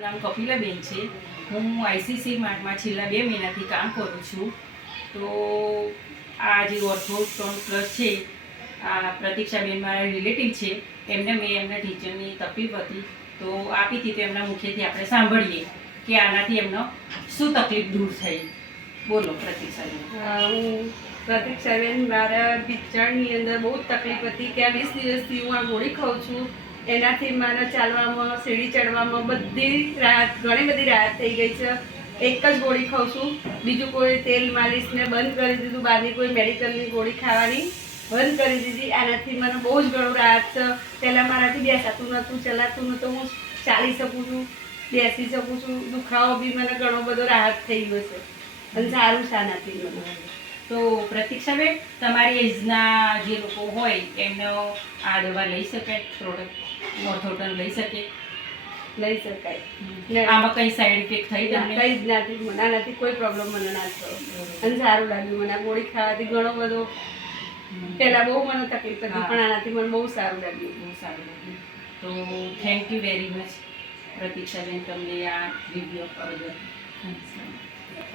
નામ કપિલાબેન છે. હું આઈસીસી માર્ટમાં છેલ્લા 2 મહિનાથી કામ કરું છું. તો આ જે ઓર્થોટોન પ્લસ છે, આ પ્રતીક્ષાબેન મારા રિલેટિવ છે. એમને મેં એમના ટીચરની તકલીફ હતી તો આપી હતી, તો એમના મુખેથી આપણે સાંભળીએ કે આનાથી એમનો શું તકલીફ દૂર થઈ. બોલો પ્રતીક્ષાબેન. હું પ્રતીક્ષાબેન, મારા પિત્તળની અંદર બહુ જ તકલીફ હતી કે આ 20 દિવસથી હું આ ગોળી ખાઉં છું. એનાથી મારા ચાલવામાં, સીડી ચડવામાં ઘણી બધી રાહત થઈ ગઈ છે. એક જ ગોળી ખાઉં છું, બીજું કોઈ તેલ માલિશને બંધ કરી દીધું, બહારની કોઈ મેડિકલની ગોળી ખાવાની બંધ કરી દીધી. આનાથી મને બહુ જ ઘણું રાહત છે. પહેલાં મારાથી બેસાતું નહોતું, ચલાતું નહોતું, હું ચાલી શકું છું, બેસી શકું છું. દુખાવો બી મને ઘણો બધો રાહત થઈ ગયો છે અને સારું છે આનાથી મને. તો પ્રતીક્ષાબેન, તમારી એજના જે લોકો હોય એમનો આ દવા લઈ શકે, પ્રોડક્ટ ઓર્થોટોન લઈ શકે? લઈ શકાય. આમાં કઈ સાઈડ ઇફેક્ટ થઈ તમને? કંઈ જ નથી, મને આનાથી કોઈ પ્રોબ્લેમ મને ના થયો અને સારું લાગ્યું. મને આ ગોળી ખાવાથી ઘણો બધો, પહેલાં બહુ મને તકલીફ હતી પણ આનાથી મને બહુ સારું લાગ્યું. બહુ સારું લાગ્યું. તો થેન્ક યુ વેરી મચ પ્રતીક્ષાબેન, તમને આ વિડીયો પર બદલ.